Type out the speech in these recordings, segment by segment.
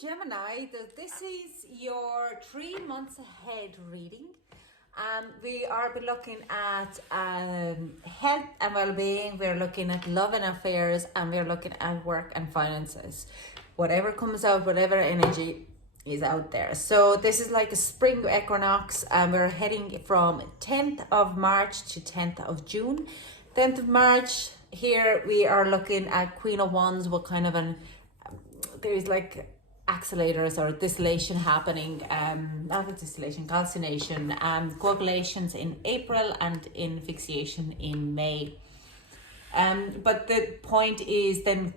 Gemini, this is your 3 months ahead reading. We are looking at health and well-being, we're looking at love and affairs, and we're looking at work and finances. Whatever comes out, whatever energy is out there. So this is like a spring equinox, and we're heading from 10th of March to 10th of June. 10th of March, here we are looking at Queen of Wands. What kind of there's like accelerators or distillation happening, not a distillation, calcination, coagulations in April and in fixation in May. But the point is then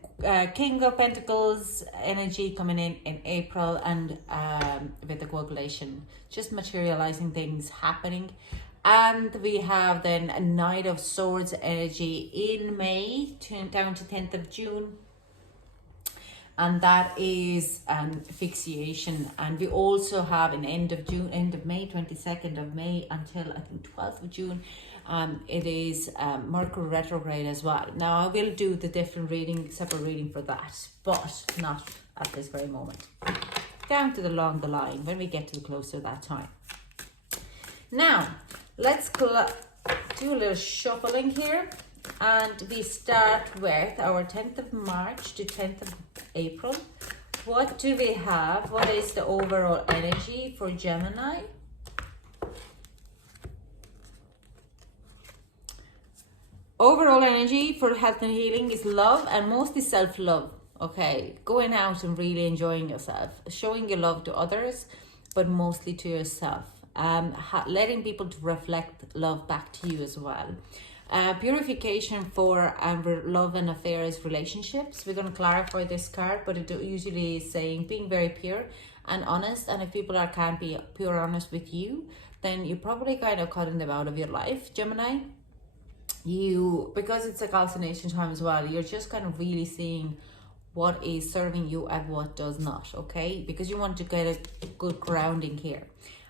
King of Pentacles energy coming in April, and with the coagulation, just materializing things happening. And we have then a Knight of Swords energy in May down to 10th of June. And that is fixation. And we also have an end of May, 22nd of May until I think 12th of June. It is Mercury retrograde as well. Now I will do the different reading, separate reading for that, but not at this very moment. Down to along the line when we get to closer that time. Now let's do a little shuffling here. And we start with our 10th of March to 10th of April. What do we have? What is the overall energy for Gemini? Overall energy for health and healing is love, and mostly self-love. Okay, going out and really enjoying yourself, showing your love to others, but mostly to yourself. Letting people to reflect love back to you as well. Purification for love and affairs relationships. We're going to clarify this card, but it usually is saying being very pure and honest. And if people can't be pure honest with you, then you're probably kind of cutting them out of your life, Gemini. Because it's a calcination time as well, you're just kind of really seeing what is serving you and what does not, okay? Because you want to get a good grounding here.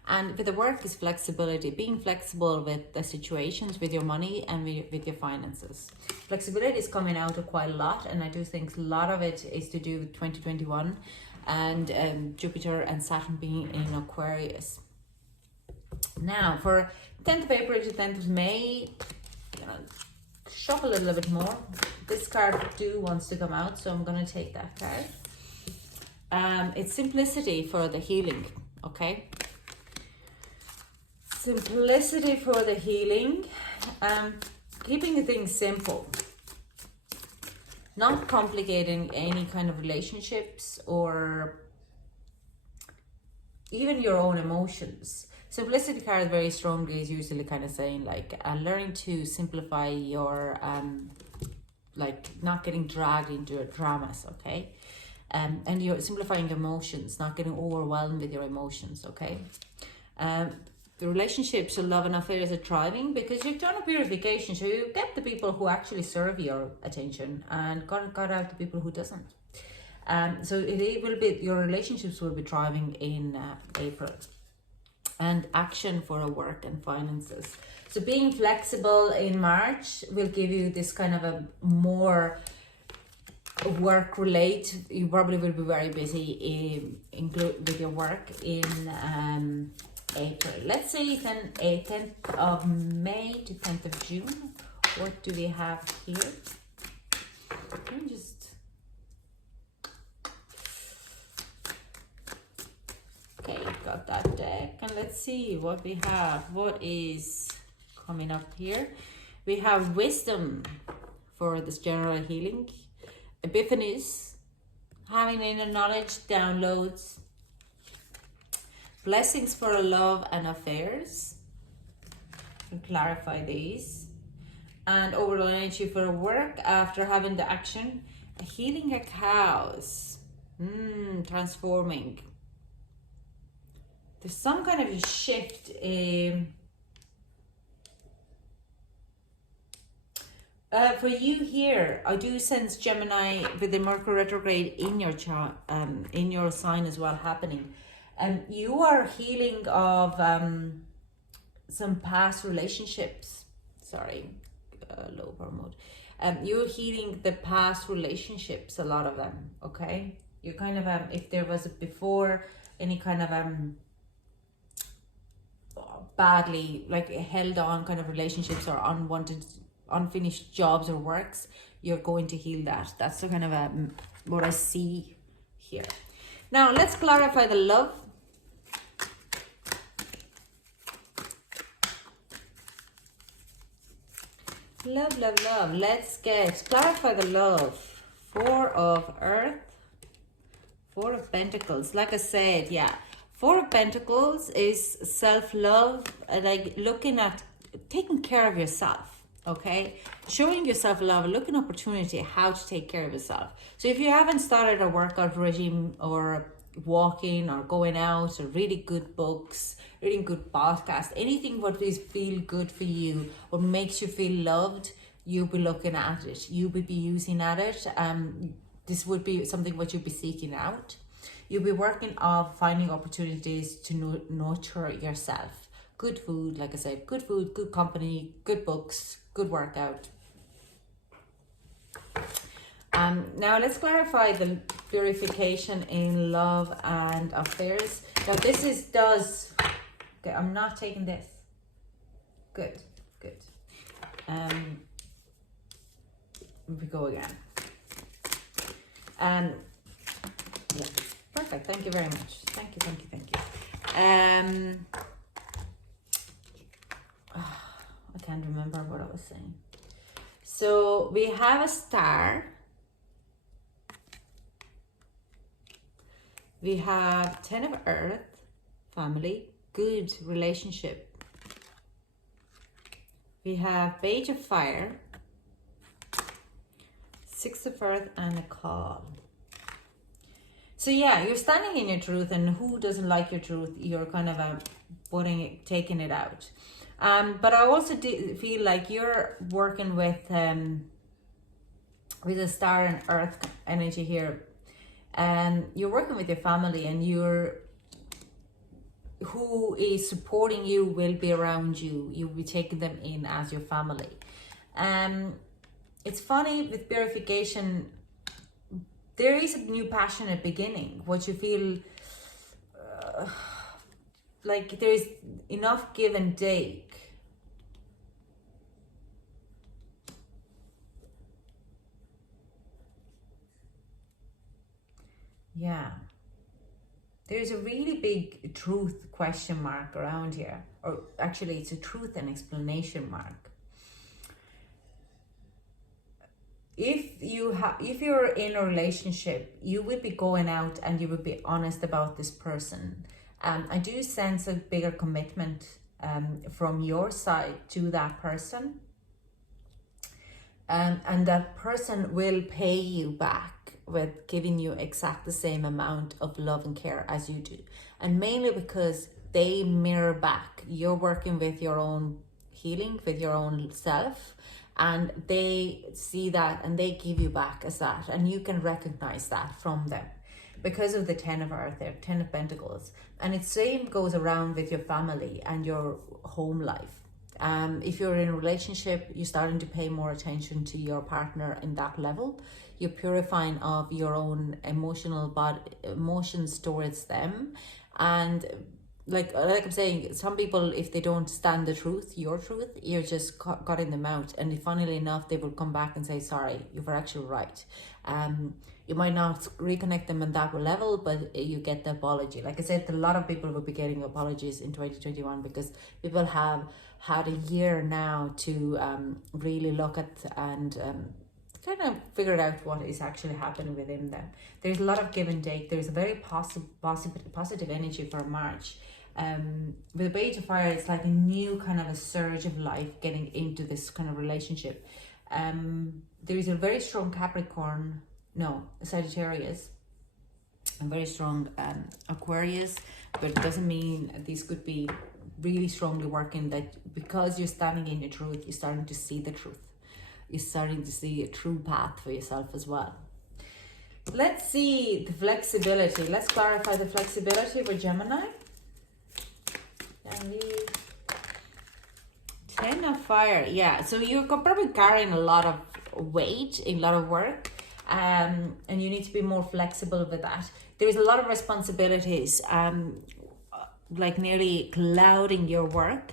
And with the work is flexibility, being flexible with the situations, with your money and with your finances. Flexibility is coming out quite a lot, and I do think a lot of it is to do with 2021 and Jupiter and Saturn being in Aquarius. Now for 10th of April to 10th of May, shuffle a little bit more. This card wants to come out, so I'm going to take that card. It's simplicity for the healing, okay? Simplicity for the healing, keeping things simple, not complicating any kind of relationships or even your own emotions. Simplicity card very strongly is usually kind of saying like learning to simplify your like not getting dragged into dramas, okay? And you're simplifying emotions, not getting overwhelmed with your emotions, okay? The relationships of love and affairs are thriving because you've done a purification, so you get the people who actually serve your attention and got out the people who doesn't. So it will be, your relationships will be thriving in April. And action for work and finances. So being flexible in March will give you this kind of a more work related. You probably will be very busy with your work in April. Let's say then 10th of May to 10th of June. What do we have here? Let me just... Okay, got that deck. And let's see what we have. What is coming up here? We have wisdom for this general healing. Epiphanies. Having inner knowledge, downloads. Blessings for love and affairs. We'll clarify these. And overall energy for work after having the action. Healing a house. Transforming. There's some kind of a shift. For you here, I do sense Gemini with the Mercury retrograde in your chart, in your sign as well happening. And you are healing of some past relationships. Sorry, low power mode. You're healing the past relationships, a lot of them, okay? You kind of if there was before any kind of badly like held on kind of relationships or unwanted unfinished jobs or works, you're going to heal that. That's the kind of what I see here. Now let's clarify the love. Love, love, love. Let's clarify the love. Four of Earth, Four of Pentacles. Like I said, yeah, Four of Pentacles is self-love, like looking at taking care of yourself, okay? Showing yourself love, looking opportunity, how to take care of yourself. So if you haven't started a workout regime or walking or going out or reading good books, reading good podcasts, anything what is feel good for you or makes you feel loved, you'll be looking at it. You will be using at it. This would be something what you'll be seeking out. You'll be working on finding opportunities to nurture yourself. Good food, like I said, good food, good company, good books, good workout. Now let's clarify the purification in love and affairs. Now this does, okay, I'm not taking this. Good, good. We go again. Yeah, perfect, thank you very much. Thank you, thank you, thank you. I can't remember what I was saying. So we have a star. We have Ten of Earth, family, good relationship. We have Page of Fire, Six of Earth, and a Call. So yeah, you're standing in your truth, and who doesn't like your truth? You're kind of taking it out. But I also feel like you're working with a star and earth energy here. And you're working with your family, and who is supporting you will be around you. You'll be taking them in as your family. It's funny with purification, there is a new passionate beginning. What you feel like there is enough give and take. Yeah, there's a really big truth question mark around here, or actually it's a truth and explanation mark. If you're in a relationship, you will be going out and you will be honest about this person. I do sense a bigger commitment from your side to that person, and that person will pay you back with giving you exact the same amount of love and care as you do, and mainly because they mirror back. You're working with your own healing, with your own self, and they see that and they give you back as that, and you can recognize that from them because of the Ten of Earth there, Ten of Pentacles. And it same goes around with your family and your home life. If you're in a relationship, you're starting to pay more attention to your partner in that level. You're purifying of your own emotions towards them. And like I'm saying, some people, if they don't stand the truth, your truth, you're just cutting them out. And funnily enough, they will come back and say, sorry, you were actually right. You might not reconnect them on that level, but you get the apology. Like I said, a lot of people will be getting apologies in 2021 because people have had a year now to really look at and kind of figure out what is actually happening within them. There's a lot of give and take. There's a very positive energy for March. With the Page of Fire, it's like a new kind of a surge of life getting into this kind of relationship. There is a very strong Sagittarius, a very strong Aquarius, but it doesn't mean these could be really strongly working, that because you're standing in your truth, you're starting to see the truth. You're starting to see a true path for yourself as well. Let's see the flexibility. Let's clarify the flexibility for Gemini. And the Ten of Fire. Yeah, so you're probably carrying a lot of weight, a lot of work. and you need to be more flexible with that. There is a lot of responsibilities, like nearly clouding your work.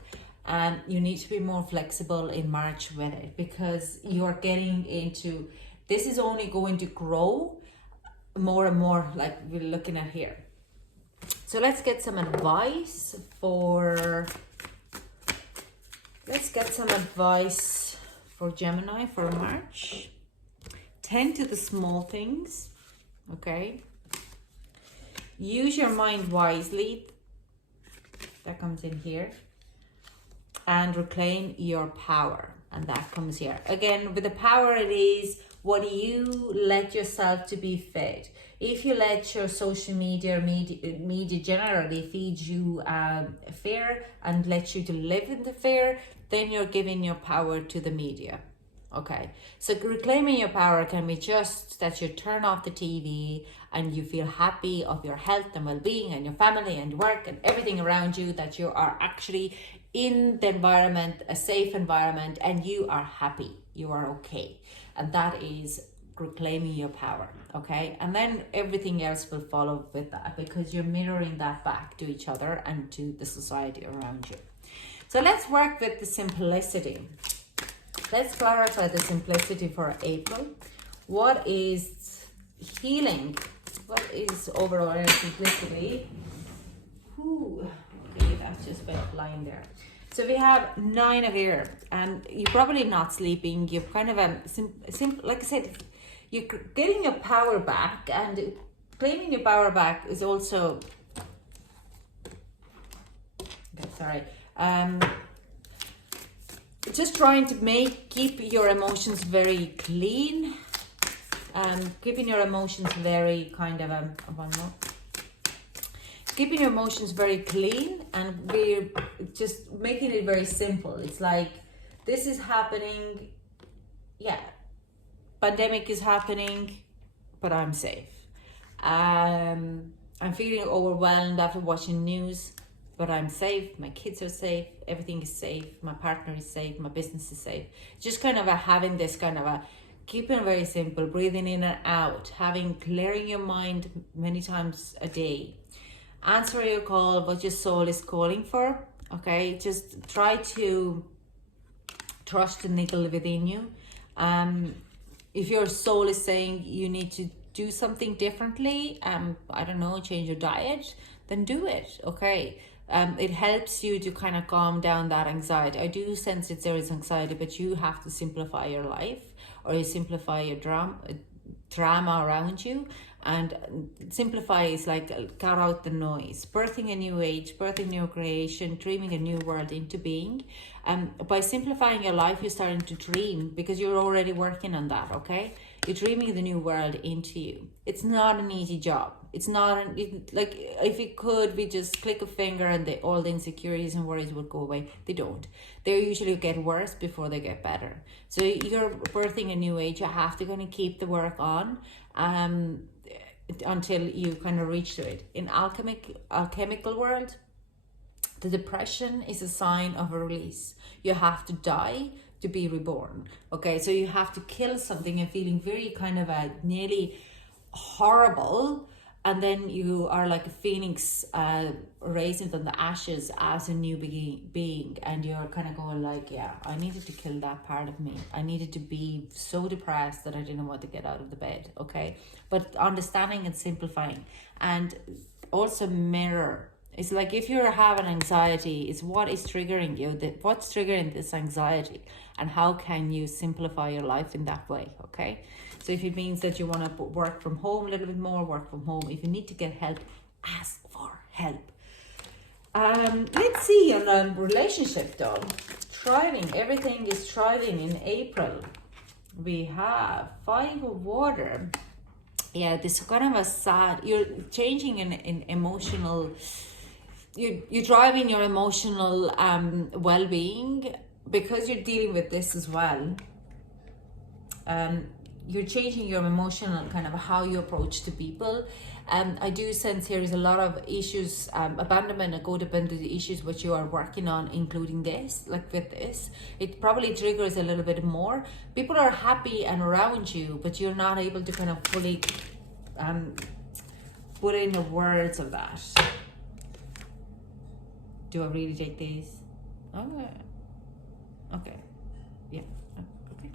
You need to be more flexible in March with it, because you're getting into, this is only going to grow more and more, like we're looking at here. So let's get some advice for Gemini for March. Tend to the small things, okay? Use your mind wisely. That comes in here. And reclaim your power. And that comes here. Again, with the power, it is what do you let yourself to be fed. If you let your social media generally feed you fear and let you to live in the fear, then you're giving your power to the media. Okay, so reclaiming your power can be just that you turn off the TV and you feel happy of your health and well-being and your family and work and everything around you, that you are actually in the environment, a safe environment, and you are happy, you are okay. And that is reclaiming your power, okay? And then everything else will follow with that, because you're mirroring that back to each other and to the society around you. So let's work with the simplicity. Let's clarify the simplicity for April. What is healing? What is overall simplicity? Ooh, okay, that's just went blind there. So we have 9 of air, and you're probably not sleeping. You're kind of like I said, you're getting your power back, and claiming your power back is also. Okay, sorry. Just trying to keep your emotions very clean, keeping your emotions very kind of one more. Keeping your emotions very clean, and we're just making it very simple. It's like, this is happening, yeah, pandemic is happening, but I'm safe. I'm feeling overwhelmed after watching news, but I'm safe, my kids are safe, everything is safe, my partner is safe, my business is safe. Just kind of having this kind of keeping it very simple, breathing in and out, clearing your mind many times a day. Answer your call, what your soul is calling for, okay? Just try to trust the niggle within you. If your soul is saying you need to do something differently, I don't know, change your diet, then do it, okay? It helps you to kind of calm down that anxiety. I do sense that there is anxiety, but you have to simplify your life, or you simplify your drama around you. And simplify is like cut out the noise, birthing a new age, birthing new creation, dreaming a new world into being. By simplifying your life, you're starting to dream, because you're already working on that, okay? You're dreaming the new world into you. It's not an easy job. It's not like, if we could, we just click a finger and all the insecurities and worries would go away. They don't. They usually get worse before they get better. So you're birthing a new age. You have to kind of keep the work on until you kind of reach to it. In alchemical world, the depression is a sign of a release. You have to die to be reborn. Okay, so you have to kill something and feeling very kind of nearly horrible, and then you are like a phoenix raising from the ashes as a new being, and you're kind of going like, yeah, I needed to kill that part of me. I needed to be so depressed that I didn't want to get out of the bed, okay? But understanding and simplifying, and also mirror. It's like, if you're having anxiety, it's what is triggering you, what's triggering this anxiety, and how can you simplify your life in that way, okay? So if it means that you want to work from home a little bit more, work from home. If you need to get help, ask for help. Let's see on a relationship though. Thriving, everything is thriving in April. We have 5 of water. Yeah, this kind of a sad, you're changing in emotional, you're driving your emotional well-being, because you're dealing with this as well. You're changing your emotional kind of how you approach to people. I do sense here is a lot of issues, abandonment and codependency issues which you are working on, including this, like with this. It probably triggers a little bit more. People are happy and around you, but you're not able to kind of fully put in the words of that. Do I really take these? Oh, okay. Yeah. Okay.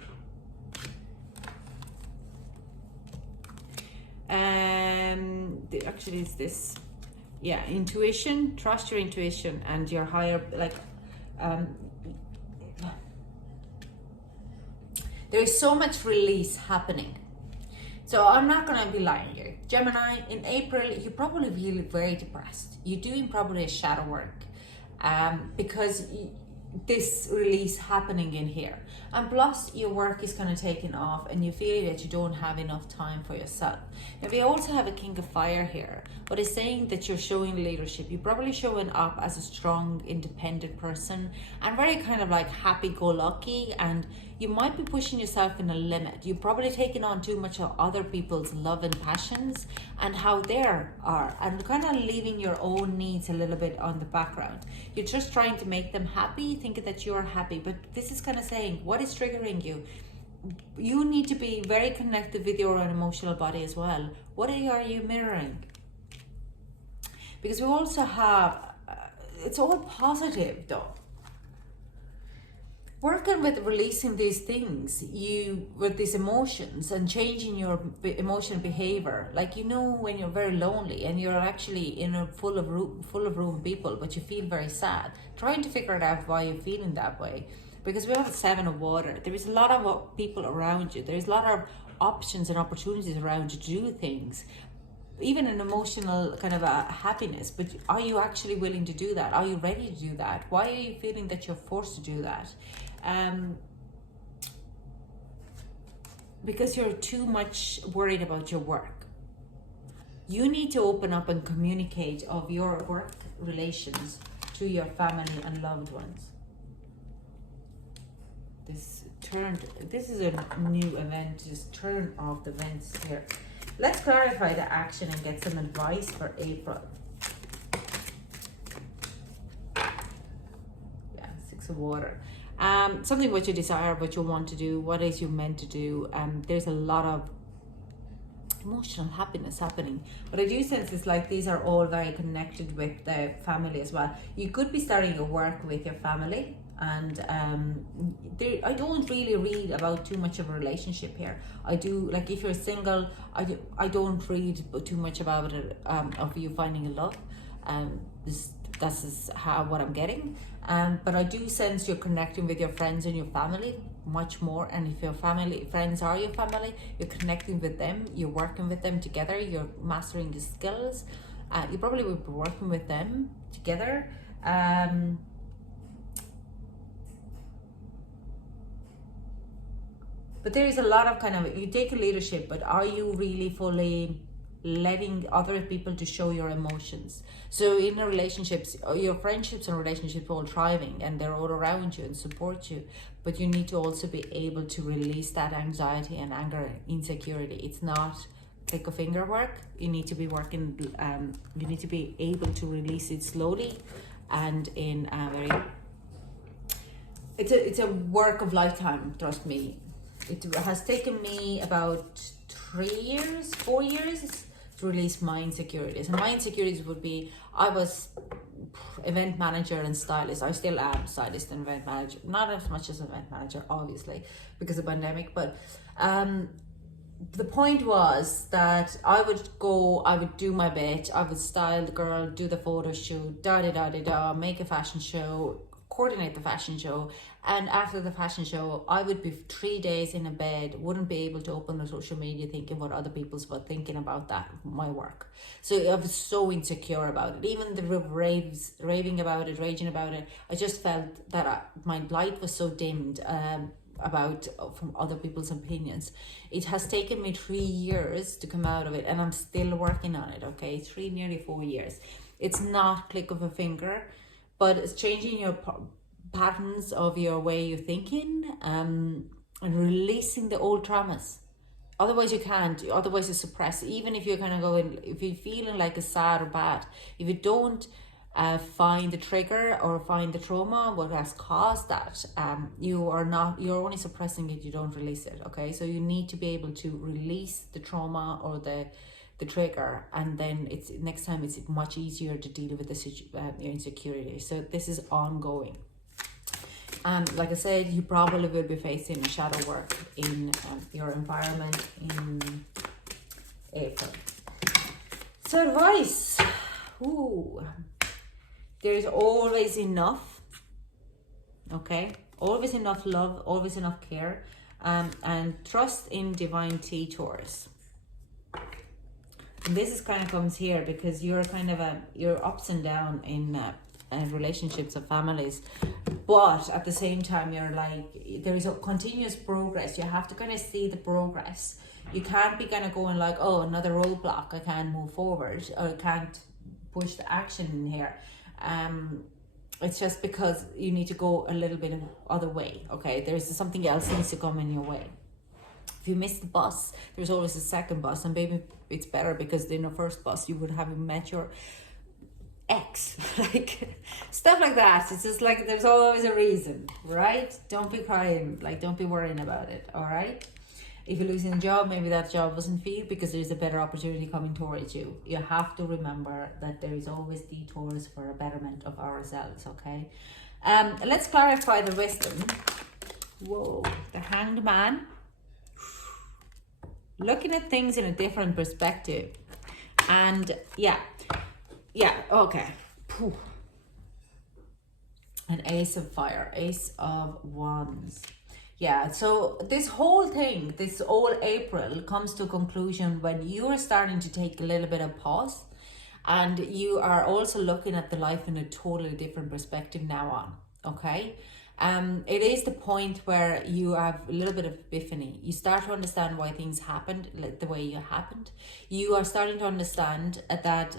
Actually, it's this. Yeah, intuition. Trust your intuition and your higher, like, there is so much release happening. So I'm not going to be lying here. Gemini, in April, you probably feel very depressed. You're doing probably a shadow work because this release happening in here. And plus your work is kind of taking off and you feel that you don't have enough time for yourself. Now we also have a King of Fire here, but it's saying that you're showing leadership. You're probably showing up as a strong, independent person and very kind of like happy-go-lucky, and you might be pushing yourself in a limit. You're probably taking on too much of other people's love and passions and how they are, and kind of leaving your own needs a little bit on the background. You're just trying to make them happy, thinking that you're happy, but this is kind of saying what is triggering you. You need to be very connected with your own emotional body as well. What are you mirroring? Because we also have, it's all positive though. Working with releasing these things, with these emotions and changing your emotional behavior. Like, you know, when you're very lonely and you're actually in a full of room people, but you feel very sad, trying to figure it out why you're feeling that way. Because we have a 7 of water. There is a lot of people around you. There's a lot of options and opportunities around you to do things. Even an emotional kind of a happiness, but are you actually willing to do that? Are you ready to do that? Why are you feeling that you're forced to do that? Because you're too much worried about your work. You need to open up and communicate of your work relations to your family and loved ones. This is a new event, just turn off the vents here. Let's clarify the action and get some advice for April. Yeah, 6 of water. Something what you desire, what you want to do, what is you meant to do. There's a lot of emotional happiness happening, but I do sense it's like these are all very connected with the family as well. You could be starting your work with your family, and I don't really read about too much of a relationship here. I do, like, if you're single, I don't read too much about it, of you finding a love. This is what I'm getting. But I do sense you're connecting with your friends and your family much more. And if your friends are your family, you're connecting with them, you're working with them together, you're mastering the skills. You probably will be working with them together. But there is a lot of kind of, you take a leadership, but are you really fully letting other people to show your emotions? So in the relationships, your friendships and relationships are all thriving and they're all around you and support you, but you need to also be able to release that anxiety and anger and insecurity. It's not click a finger work. You need to be working, you need to be able to release it slowly and in a very, it's a work of lifetime, trust me. It has taken me about 4 years to release my insecurities. And my insecurities would be, I was event manager and stylist. I still am stylist and event manager. Not as much as event manager, obviously, because of pandemic. But the point was that I would do my bit. I would style the girl, do the photo shoot, make a fashion show, coordinate the fashion show, and after the fashion show I would be 3 days in a bed, wouldn't be able to open the social media thinking what other people's were thinking about that, my work. So I was so insecure about it. Even the raving about it, raging about it, I just felt that my light was so dimmed from other people's opinions. It has taken me 3 years to come out of it, and I'm still working on it. Okay, nearly 4 years. It's not click of a finger, but it's changing your patterns of your way you're thinking, and releasing the old traumas. Otherwise you can't, otherwise you suppress. Even if you're kind of going, if you're feeling like it's sad or bad, if you don't find the trigger or find the trauma, what has caused that, you're only suppressing it, you don't release it. Okay, so you need to be able to release the trauma or the trigger, and then it's next time it's much easier to deal with your insecurity. So this is ongoing. Like I said, you probably will be facing shadow work in your environment in April. So advice, there is always enough, okay? Always enough love, always enough care, and trust in divine teachers. And this is kind of comes here because you're kind of you're ups and down in relationships and families, but at the same time you're like, there is a continuous progress. You have to kind of see the progress. You can't be kind of going like, oh, another roadblock, I can't move forward, or I can't push the action in here. It's just because you need to go a little bit of other way. Okay, there's something else needs to come in your way. If you miss the bus, there's always a second bus, and maybe it's better because in the first bus you would have met your ex, like stuff like that. It's just like there's always a reason, right? Don't be crying, like don't be worrying about it. All right, if you're losing a job, maybe that job wasn't for you because there's a better opportunity coming towards you. You have to remember that there is always detours for a betterment of ourselves. Okay, let's clarify the wisdom. Whoa, the Hanged Man, looking at things in a different perspective. And yeah, okay. An Ace of Fire, Ace of Wands. Yeah, so this whole thing, this whole April comes to a conclusion when you are starting to take a little bit of pause, and you are also looking at the life in a totally different perspective now on, okay? It is the point where you have a little bit of epiphany. You start to understand why things happened the way you happened. You are starting to understand that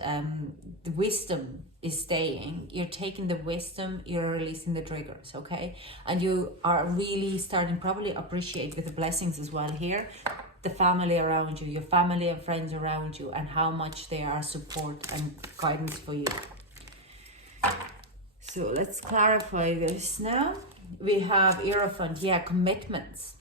the wisdom is staying. You're taking the wisdom, you're releasing the triggers, okay? And you are really starting probably appreciate with the blessings as well here, the family around you, your family and friends around you, and how much they are support and guidance for you. So let's clarify this now. We have Hierophant, yeah, commitments.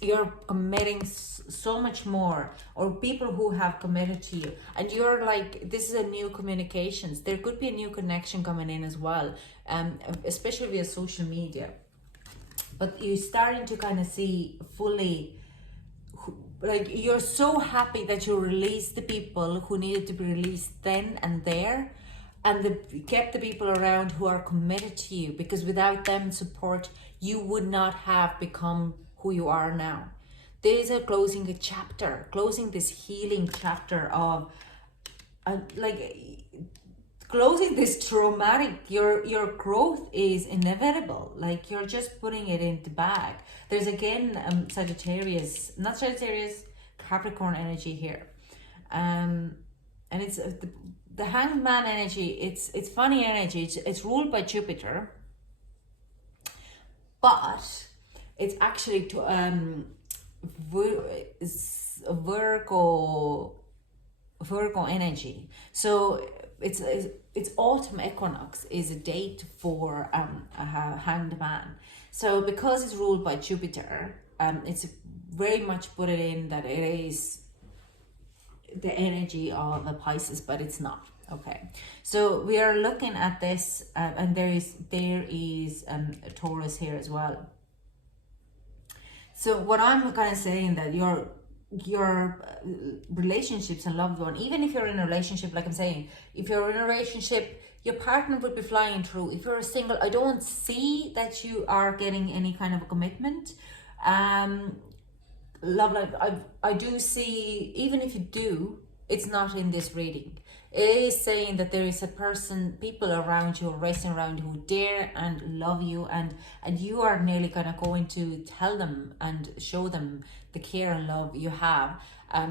You're committing so much more, or people who have committed to you, and you're like, this is a new communications. There could be a new connection coming in as well, especially via social media. But you're starting to kind of see fully, like you're so happy that you released the people who needed to be released then and there, and kept the people around who are committed to you, because without them support, you would not have become who you are now. These are closing a chapter, closing this healing chapter of closing this traumatic, your growth is inevitable. Like you're just putting it in the bag. There's again Sagittarius, not Sagittarius, Capricorn energy here. And it's the Hanged Man energy. It's funny energy. It's ruled by Jupiter, but it's actually to Virgo energy. So it's autumn equinox is a date for a Hanged Man. So because it's ruled by Jupiter, it's very much put it in that it is the energy of a Pisces, but it's not. Okay, so we are looking at this, and there is a Taurus here as well. So what I'm kind of saying that your relationships and loved one, even if you're in a relationship, like I'm saying, if you're in a relationship, your partner would be flying through. If you're single, I don't see that you are getting any kind of a commitment. Love life, I do see, even if you do, it's not in this reading. It is saying that there is a person, people around you, racing around who dare and love you, and you are nearly kind of going to tell them and show them the care and love you have. I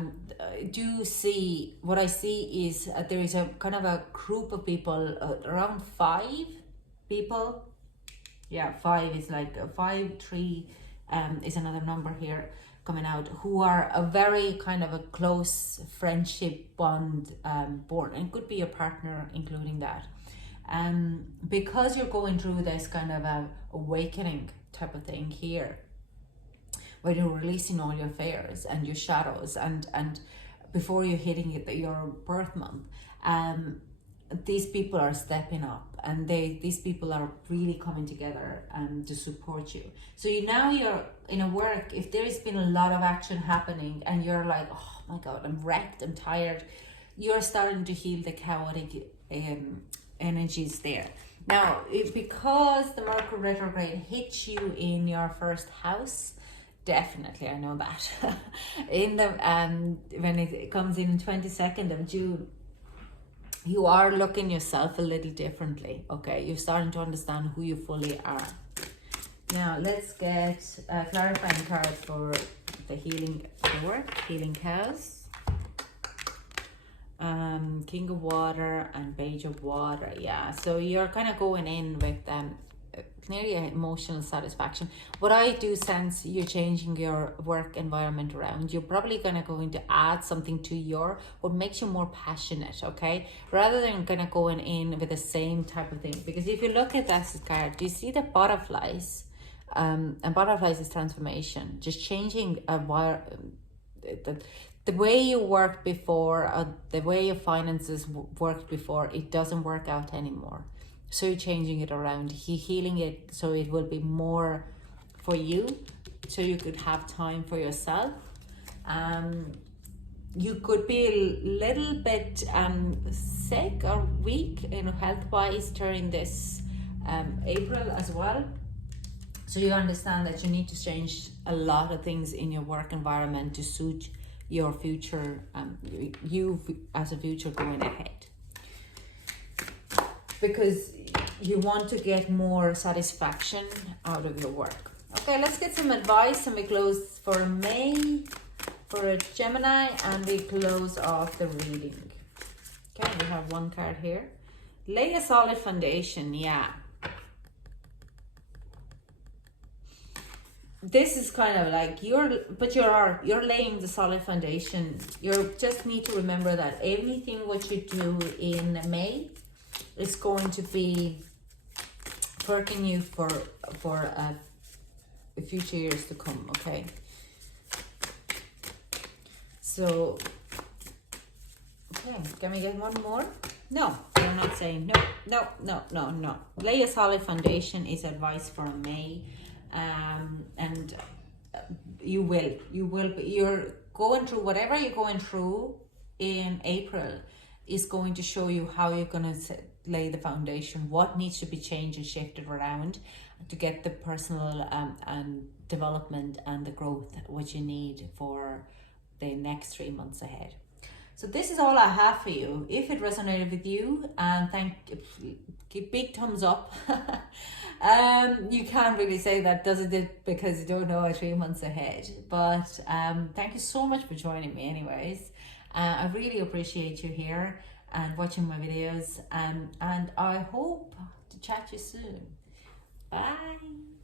do see, what I see is there is a kind of a group of people, around 5 people. Yeah, 5 is like 5, 3 is another number here. coming out who are a very kind of a close friendship bond born, and could be your partner including that. Because you're going through this kind of a awakening type of thing here, where you're releasing all your fears and your shadows, and before you're hitting your birth month, these people are stepping up, and these people are really coming together to support you. So you're in a work, if there's been a lot of action happening and you're like, oh my god, I'm wrecked, I'm tired, you're starting to heal the chaotic energies there. Now, because the Mercury retrograde hits you in your first house, definitely, I know that. In the when it comes in 22nd of June, you are looking yourself a little differently. Okay, you're starting to understand who you fully are. Now let's get clarifying cards for the healing work, healing cows. King of Water and Page of Water. Yeah, so you're kind of going in with clearly emotional satisfaction. What I do sense, you're changing your work environment around. You're probably going to add something to what makes you more passionate, okay, rather than going in with the same type of thing. Because if you look at this card, do you see the butterflies? And butterflies is transformation, just changing the way you worked before, the way your finances worked before, it doesn't work out anymore. So you're changing it around, healing it so it will be more for you, so you could have time for yourself. You could be a little bit sick or weak, health-wise during this April as well. So you understand that you need to change a lot of things in your work environment to suit your future, you as a future going ahead. Because you want to get more satisfaction out of your work. Okay, let's get some advice, and we close for May for a Gemini, and we close off the reading. Okay, we have one card here. Lay a solid foundation. Yeah. This is kind of like you're laying the solid foundation. You just need to remember that everything what you do in May is going to be working you for future years to come. Okay, so okay, can we get one more? No, I'm not saying no. Lay a solid foundation is advice for May. And you're going through whatever you're going through in April is going to show you how you're going to lay the foundation, what needs to be changed and shifted around to get the personal and development and the growth what you need for the next 3 months ahead. So this is all I have for you. If it resonated with you, give big thumbs up. You can't really say that, does it, because you don't know 3 months ahead. But thank you so much for joining me anyways. I really appreciate you here and watching my videos. And I hope to chat to you soon. Bye.